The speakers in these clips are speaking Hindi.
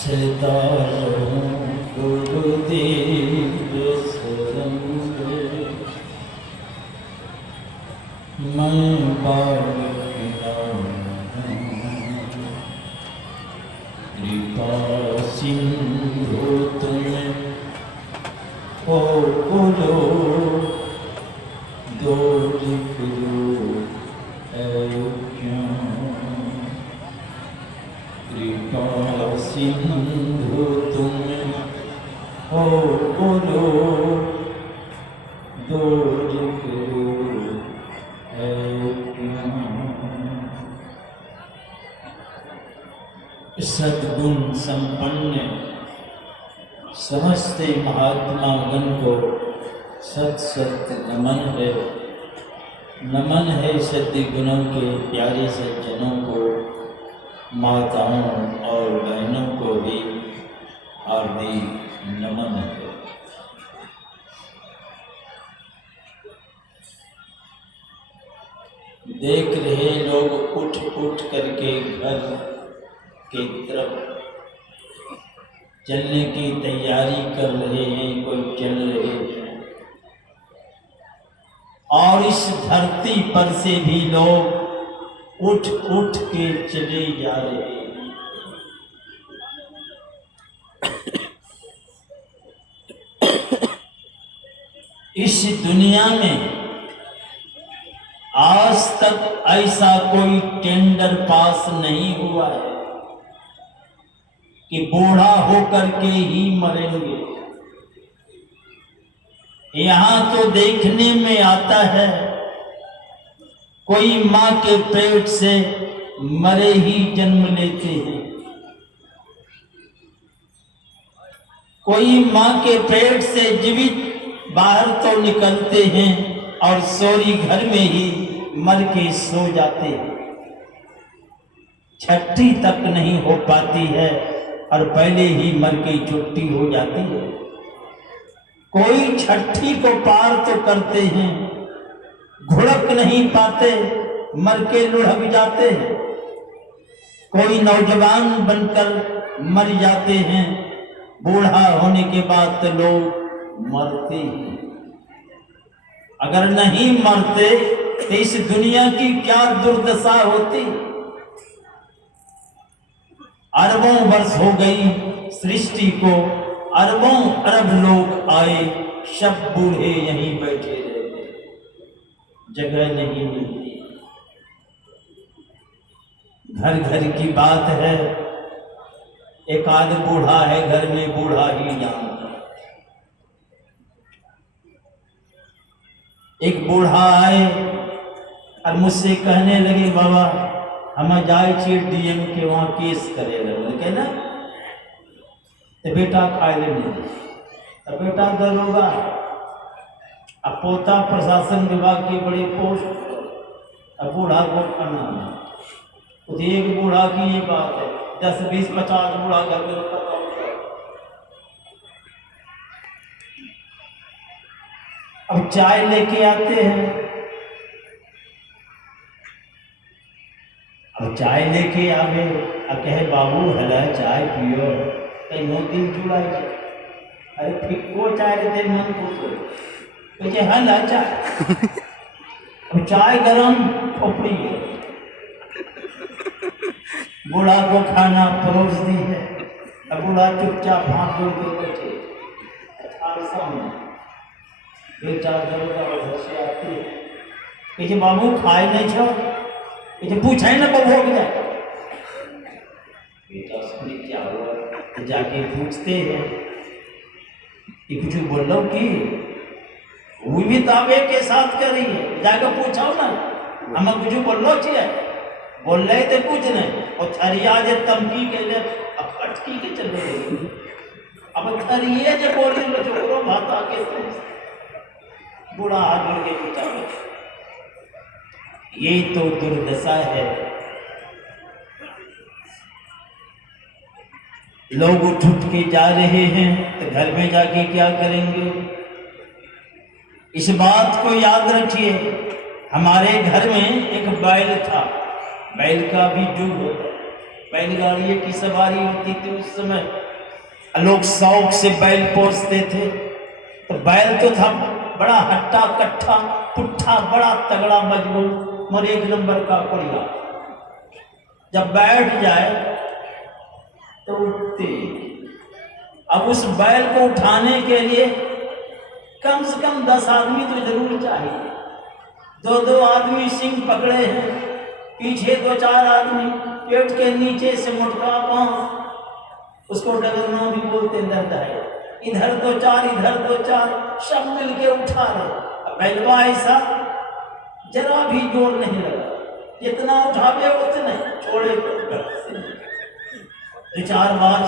सदा रहूं गुरुदेव शरण में, मैं बालक नाम कृपा सिंधु तुम हो गुरु दो लिखो कृपा सिंधु तुम हो गुरु दो लिखो सद्गुण संपन्न समस्त महात्मागण को सत सत नमन है। नमन है सद्गुणों के प्यारे सज्जनों को, माताओं और बहनों को भी हार्दिक नमन है। देख रहे लोग उठ उठ करके घर की तरफ चलने की तैयारी कर रहे हैं, कोई चल रहे हैं। और इस धरती पर से भी लोग उठ उठ के चले जा रहे हैं। इस दुनिया में आज तक ऐसा कोई टेंडर पास नहीं हुआ है कि बूढ़ा होकर के ही मरेंगे। यहाँ तो देखने में आता है कोई माँ के पेट से मरे ही जन्म लेते हैं, कोई माँ के पेट से जीवित बाहर तो निकलते हैं और सोरी घर में ही मर के सो जाते हैं। छठी तक नहीं हो पाती है और पहले ही मर के छुट्टी हो जाती है। कोई छठी को पार तो करते हैं, घुड़क नहीं पाते, मर के लुढ़क जाते हैं। कोई नौजवान बनकर मर जाते हैं, बूढ़ा होने के बाद तो लोग मरते हैं। अगर नहीं मरते तो इस दुनिया की क्या दुर्दशा होती। अरबों वर्ष हो गई सृष्टि को, अरबों अरब लोग आए, सब बूढ़े यहीं बैठे रहते, जगह नहीं मिलती। घर घर की बात है, एक आध बूढ़ा है घर में, बूढ़ा ही जानता। एक बूढ़ा आए और मुझसे कहने लगे, बाबा हम जाए छिए डीएम के वहां केस करे रहे ना, तो बेटा खाए नहीं, तो बेटा दरोगा, अब पोता प्रशासन विभाग की बड़ी पोस्ट, अब बूढ़ा को खाना है। तो एक बूढ़ा की ये बात है, 10 20 50 बूढ़ा घर में रखा था। अब चाय लेके आते हैं, अब चाय लेके आवे, अब कहे बाबू हला चाय पियो, कहीं 9 दिन चुड़ाई। अरे फिक्को चाय देते मन पूछो, कहे हला चाय। अब चाय गरम खोपड़ी है, बूढ़ा को खाना परोस दी है। अब बूढ़ा चुपचाप हाथ जोड़ के बैठे, बेटा दरोगा उधर से आती है, कहे बाबू खाए नहीं छो, कहे पूछे ना कब हो गया। बेटा सुनिए क्या हुआ, तो जाके पूछते हैं कि कुछ बोलो कि वो भी ताबे के साथ कर रही है, जाकर पूछाओ ना, हम कुछ बोलो चाहिए, बोल रहे थे कुछ नहीं। और थरिया जे तमकी के लिए अब अटकी के चल रही, अब थरिए जो बोल रहे छोकरो बात आके बूढ़ा हाथ जोड़ के पूछा। ये तो दुर्दशा है। लोग उठ उठ के जा रहे हैं तो घर में जाके क्या करेंगे। इस बात को याद रखिए, हमारे घर में एक बैल था, बैल का भी जुग होता है। बैलगाड़ी की सवारी होती थी उस समय, लोग शौक से बैल पोसते थे। तो बैल तो था बड़ा हट्टा कट्ठा पुट्ठा, बड़ा तगड़ा मजबूत, मगर 1 नंबर का बढ़िया। जब बैठ जाए तो उठते। अब उस बैल को उठाने के लिए कम से कम 10 आदमी तो जरूर चाहिए। 2-2 आदमी सिंग पकड़े हैं, पीछे 2-4 आदमी, पेट के नीचे से मोटका पांव, उसको डगरना भी बोलते दर्द है। इधर 2-4 इधर 2-4, सब मिलके उठा रहे। बैलवा ऐसा जरा भी जोर नहीं लगा, जितना उठावे उतने छोड़े। 2-4 बार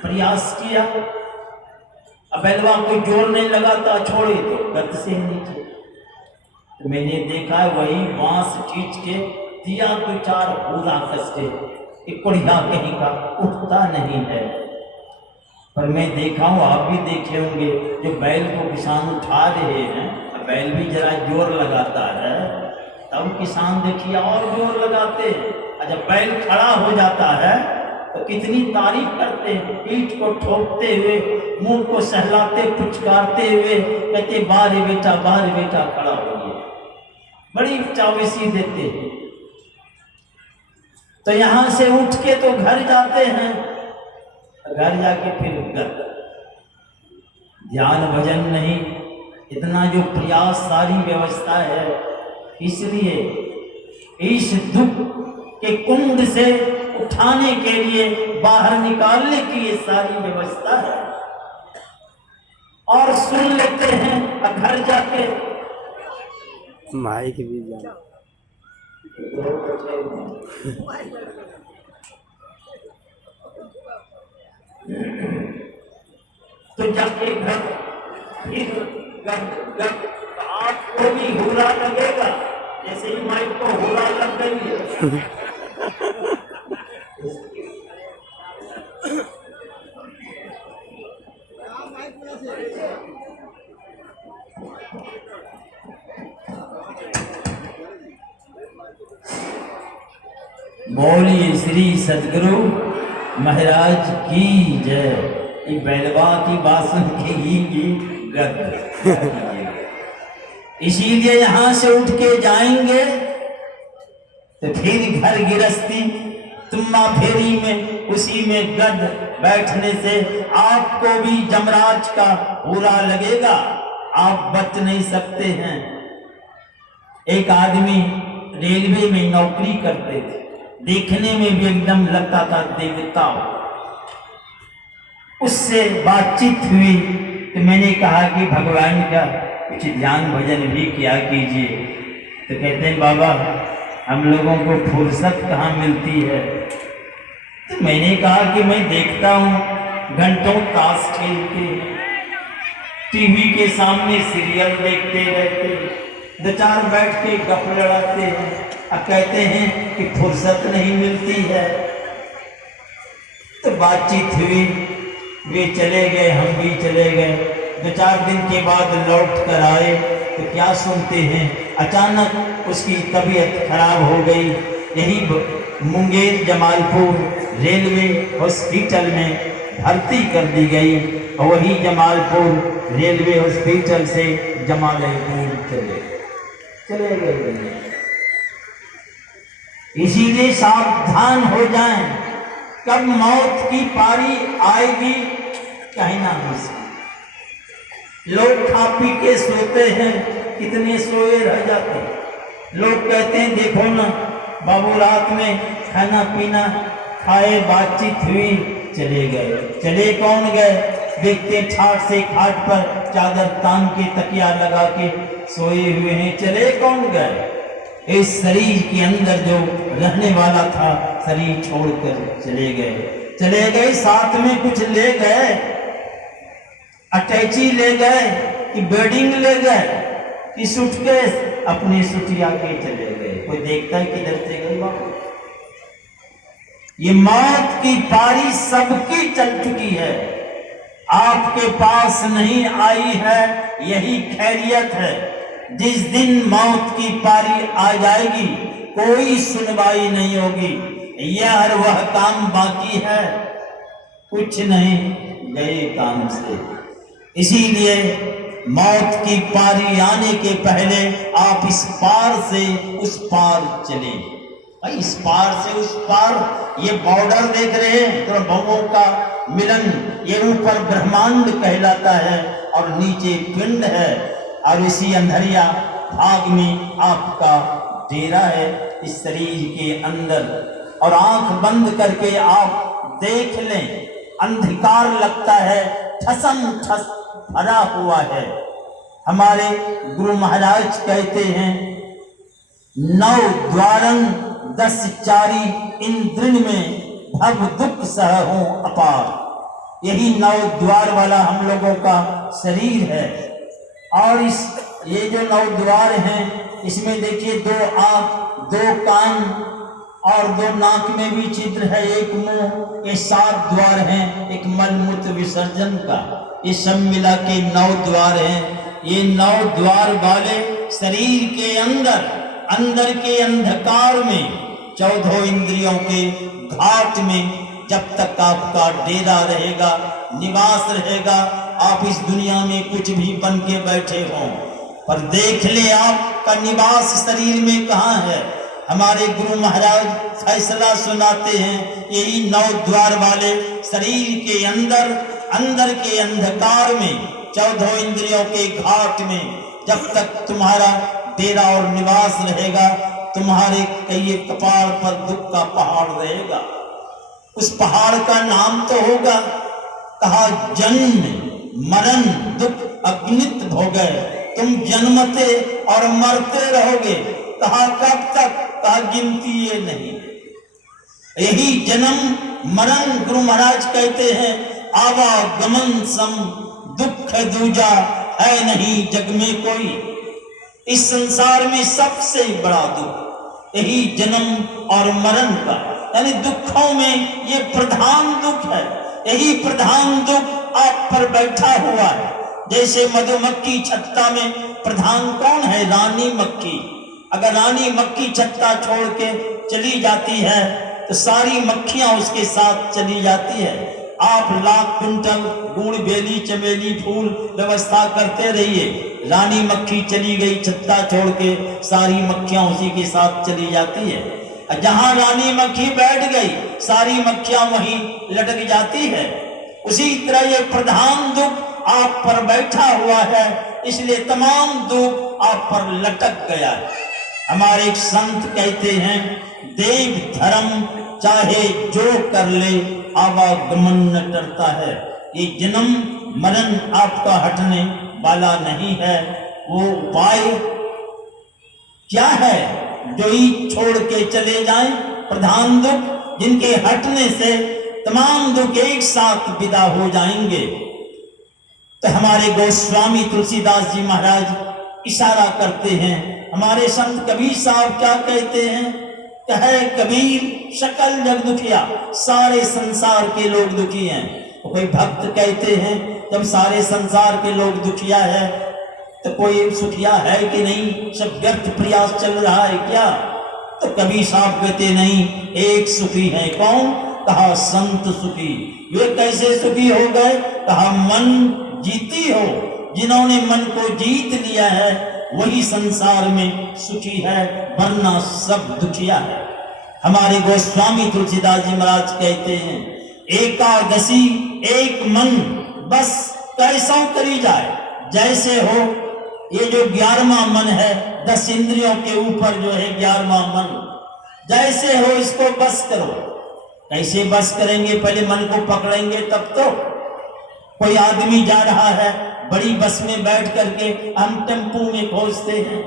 प्रयास किया, अब बैलवा कोई जोर नहीं लगाता, छोड़े तो गत से नीचे। तो मैंने देखा वही बांस खींच के दिया 2-4 पूरा कस के, एक बढ़िया कहीं का उठता नहीं है। पर मैं देखा हूँ, आप भी देखे होंगे, जो बैल को किसान उठा रहे हैं, बैल भी जरा जोर लगाता है, तब किसान देखिए और जोर लगाते हैं। और जब बैल खड़ा हो जाता है तो कितनी तारीफ करते हैं, पीठ को ठोकते हुए, मुंह को सहलाते पुचकारते हुए कहते बारे बेटा खड़ा हो गया, बड़ी चावसी देते हैं। तो यहां से उठ के तो घर जाते हैं, घर जाके फिर घर ध्यान भजन नहीं, इतना जो प्रयास सारी व्यवस्था है, इसलिए इस दुख के कुंड से उठाने के लिए, बाहर निकालने की ये सारी व्यवस्था है। और सुन लेते हैं घर जाके माइक भी जाना। तो जाके घर आपको भी हुरा लगेगा, जैसे ही माइक को हुरा लग गई है। बोलिए श्री सदगुरु महाराज की जय। ये बैलवा की बासन की गद। इसीलिए यहां से उठ के जाएंगे तो फिर घर गिरस्ती तुम्मा फेरी में, उसी में गद बैठने से आपको भी जमराज का बुरा लगेगा, आप बच नहीं सकते हैं। एक आदमी रेलवे में नौकरी करते थे, देखने में भी एकदम लगता था देवता। उससे बातचीत हुई तो मैंने कहा कि भगवान का कुछ ध्यान भजन भी किया कीजिए। तो कहते हैं बाबा हम लोगों को फुर्सत कहाँ मिलती है। तो मैंने कहा कि मैं देखता हूँ घंटों ताश खेलते हैं, टीवी के सामने सीरियल देखते रहते हैं, 2-4 बैठ के गप लड़ाते हैं, अब कहते हैं कि फुर्सत नहीं मिलती है। तो बातचीत हुई, वे चले गए, हम भी चले गए। 2-4 दिन के बाद लौट कर आए तो क्या सुनते हैं, अचानक उसकी तबीयत खराब हो गई। यही मुंगेर जमालपुर रेलवे हॉस्पिटल में भर्ती कर दी गई, और वही जमालपुर रेलवे हॉस्पिटल से जमालपुर चले गए। इसीलिए सावधान हो जाएं, कब मौत की पारी आएगी कहना मुश्किल। लोग खा पी के सोते हैं, कितने सोए रह जाते हैं। लोग कहते हैं देखो ना बाबू रात में खाना पीना खाए, बातचीत हुई, चले गए। चले कौन गए? देखते ठाट से खाट पर चादर तान के तकिया लगा के सोए हुए हैं। चले कौन गए? इस शरीर के अंदर जो रहने वाला था, शरीर छोड़कर चले गए। चले गए, साथ में कुछ ले गए, अटैची ले गए कि बेडिंग ले गए कि सूटकेस, अपनी सुटिया के चले गए। कोई देखता है किधर से गए बाबू। ये मौत की पारी सबकी चल चुकी है, आपके पास नहीं आई है, यही खैरियत है। जिस दिन मौत की पारी आ जाएगी कोई सुनवाई नहीं होगी, यार वह काम बाकी है, कुछ नहीं गए काम से। इसीलिए मौत की पारी आने के पहले आप इस पार से उस पार चले। भाई इस पार से उस पार, ये बॉर्डर देख रहे हैं, ग्रहों का मिलन, ये ऊपर ब्रह्मांड कहलाता है और नीचे पिंड है, और इसी अंधरिया भाग में आपका डेरा है इस शरीर के अंदर। और आंख बंद करके आप देख लें, अंधकार लगता है, ठसम ठस भरा हुआ है। हमारे गुरु महाराज कहते हैं, 9 द्वारन 10 चारी इंद्रिन में भव दुख सहूं अपार। यही 9 द्वार वाला हम लोगों का शरीर है। और ये जो 9 द्वार हैं, इसमें देखिए 2 आंख, 2 कान और 2 नाक में भी छिद्र है, 1 मुंह, ये 7 द्वार हैं। एक मलमूत्र विसर्जन का, ये सब मिला के 9 द्वार हैं। ये 9 द्वार वाले शरीर के अंदर के अंधकार में, 14 इंद्रियों के घाट में जब तक आपका डेरा रहेगा, निवास रहेगा, आप इस दुनिया में कुछ भी बन के बैठे हों, पर देख ले आपका निवास शरीर में कहाँ है। हमारे गुरु महाराज फैसला सुनाते हैं, यही 9 द्वार वाले शरीर के अंदर के अंधकार में, 14 इंद्रियों के घाट में जब तक तुम्हारा डेरा और निवास रहेगा, तुम्हारे कई कपाल पर दुख का पहाड़ रहेगा। उस पहाड़ का नाम तो होगा, कहा जन्म मरण दुख अग्नित भोगे, तुम जन्मते और मरते रहोगे। कहा कब तक? कहा गिनती ये नहीं। यही जन्म मरण गुरु महाराज कहते हैं, आवागमन सम दुख दूजा है नहीं जग में कोई। इस संसार में सबसे बड़ा दुख यही जन्म और मरण का, यानी दुखों में ये प्रधान दुख है। यही प्रधान दुख आप पर बैठा हुआ है। जैसे मधुमक्खी छत्ता में प्रधान कौन है? रानी मक्खी। अगर रानी मक्खी छत्ता छोड़ के चली जाती है तो सारी मक्खियां उसके साथ चली जाती है। आप लाख क्विंटल गुड़ बेली चमेली फूल व्यवस्था करते रहिए, रानी मक्खी चली गई छत्ता छोड़ के, सारी मक्खियां उसी के साथ चली जाती है। जहां रानी मक्खी बैठ गई सारी मक्खियां वहीं लटक जाती है। उसी तरह ये प्रधान दुख आप पर बैठा हुआ है, इसलिए तमाम दुख आप पर लटक गया है। हमारे एक संत कहते हैं, देव धर्म चाहे जो कर ले आवागमन न डरता है। ये जन्म मरण आपका हटने वाला नहीं है। वो उपाय क्या है? जो ही छोड़ के चले जाएं प्रधान दुख, जिनके हटने से तमाम दुख एक साथ विदा हो जाएंगे। तो हमारे गोस्वामी तुलसीदास जी महाराज इशारा करते हैं। हमारे संत कबीर साहब क्या कहते हैं? कहे कबीर सकल जग दुखिया, सारे संसार के लोग दुखी हैं। तो कोई भक्त कहते हैं, जब सारे संसार के लोग दुखिया है तो कोई सुखिया है कि नहीं? सब व्यर्थ प्रयास चल रहा है क्या? तो कबीर साहब कहते नहीं, एक सुखी है। कौन? कहा संत सुखी। वे कैसे सुखी हो गए? कहा मन जीती हो, जिन्होंने मन को जीत लिया है वही संसार में सुखी है, वरना सब दुखिया है। हमारे गोस्वामी तुलसीदास जी महाराज कहते हैं, एकादशी एक मन बस कैसों करी जाए, जैसे हो। ये जो 11वां मन है, 10 इंद्रियों के ऊपर जो है 11वां मन, जैसे हो इसको बस करो। कैसे बस करेंगे? पहले मन को पकड़ेंगे तब तो। कोई आदमी जा रहा है बड़ी बस में बैठ करके, हम टेम्पो में खोजते हैं,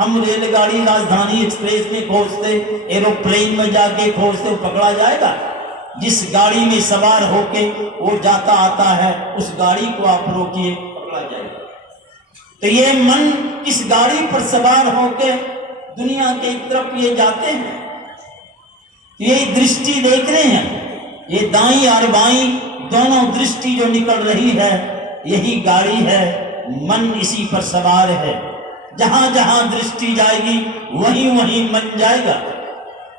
हम रेलगाड़ी राजधानी एक्सप्रेस में खोजते, एरोप्लेन में जाके खोजते, वो पकड़ा जाएगा? जिस गाड़ी में सवार होके वो जाता आता है उस गाड़ी को आप रोकिए, पकड़ा जाएगा। तो ये मन इस गाड़ी पर सवार होके दुनिया के तरफ ये जाते हैं। ये दृष्टि देख रहे हैं, ये दाईं और बाईं दोनों दृष्टि जो निकल रही है, यही गाड़ी है। मन इसी पर सवार है। जहां जहां दृष्टि जाएगी वहीं वहीं मन जाएगा।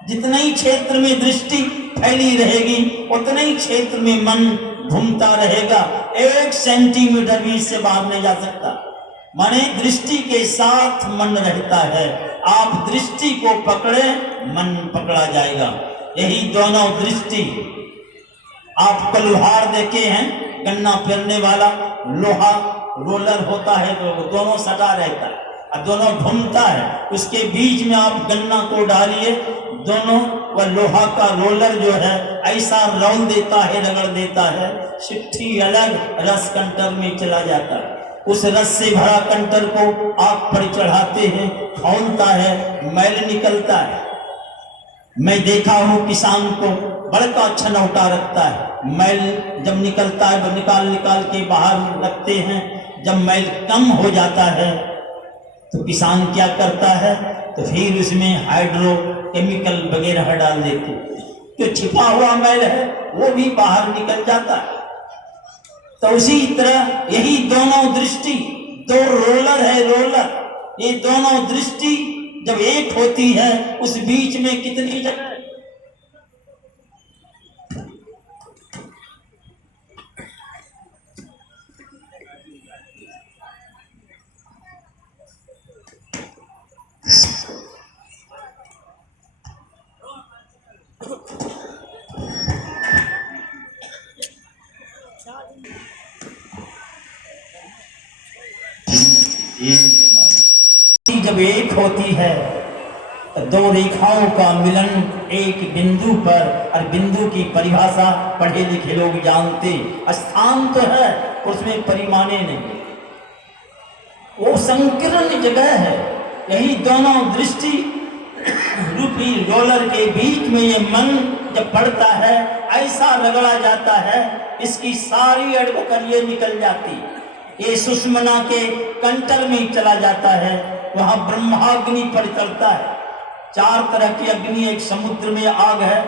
जितने ही क्षेत्र में दृष्टि फैली रहेगी उतने ही क्षेत्र में मन घूमता रहेगा, 1 सेंटीमीटर भी इससे बाहर नहीं जा सकता। माने दृष्टि के साथ मन रहता है, आप दृष्टि को पकड़े मन पकड़ा जाएगा। यही दोनों दृष्टि, आप लोहार देखे हैं, गन्ना पेरने वाला लोहा रोलर होता है तो दोनों सटा रहता है और दोनों घूमता है, उसके बीच में आप गन्ना को डालिए, दोनों वह लोहा का रोलर जो है ऐसा रौल देता है, रगड़ देता है, चिट्ठी अलग रस कंटर में चला जाता है। उस रस से भरा कंटर को आग पर चढ़ाते हैं, खौलता है, मैल निकलता है। मैं देखा हूं किसान को बड़का छनौटा रखता है, मैल जब निकलता है वो निकाल के बाहर रखते हैं। जब मैल कम हो जाता है तो किसान क्या करता है, तो फिर उसमें हाइड्रो केमिकल वगैरह डाल देते, जो छिपा हुआ मैल है वो भी बाहर निकल जाता है। तो उसी तरह यही दोनों दृष्टि, 2 रोलर है, रोलर, ये दोनों दृष्टि जब एक होती है उस बीच में कितनी जगह है? जब एक होती है तो 2 रेखाओं का मिलन एक बिंदु पर, और बिंदु की परिभाषा पढ़े लिखे लोग जानते, स्थान तो है उसमें परिमाणे नहीं, वो संकीर्ण जगह है। यही दोनों दृष्टि रूपी रोलर के बीच में ये मन जब पड़ता है ऐसा रगड़ा जाता है, इसकी सारी अड़बकर ये निकल जाती, ये सुषमना के कंटर में चला जाता है, वहां ब्रह्माग्नि पर चलता है। 4 तरह की अग्नि, एक समुद्र में आग है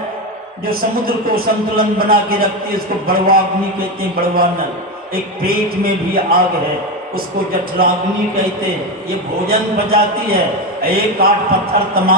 जो समुद्र को संतुलन बना के रखती है, उसको बड़वाग्नि कहते हैं, बड़वा नल। एक पेट में भी आग है, उसको जठराग्नि कहते हैं, ये भोजन पचाती है। एक काट पत्थर तमाम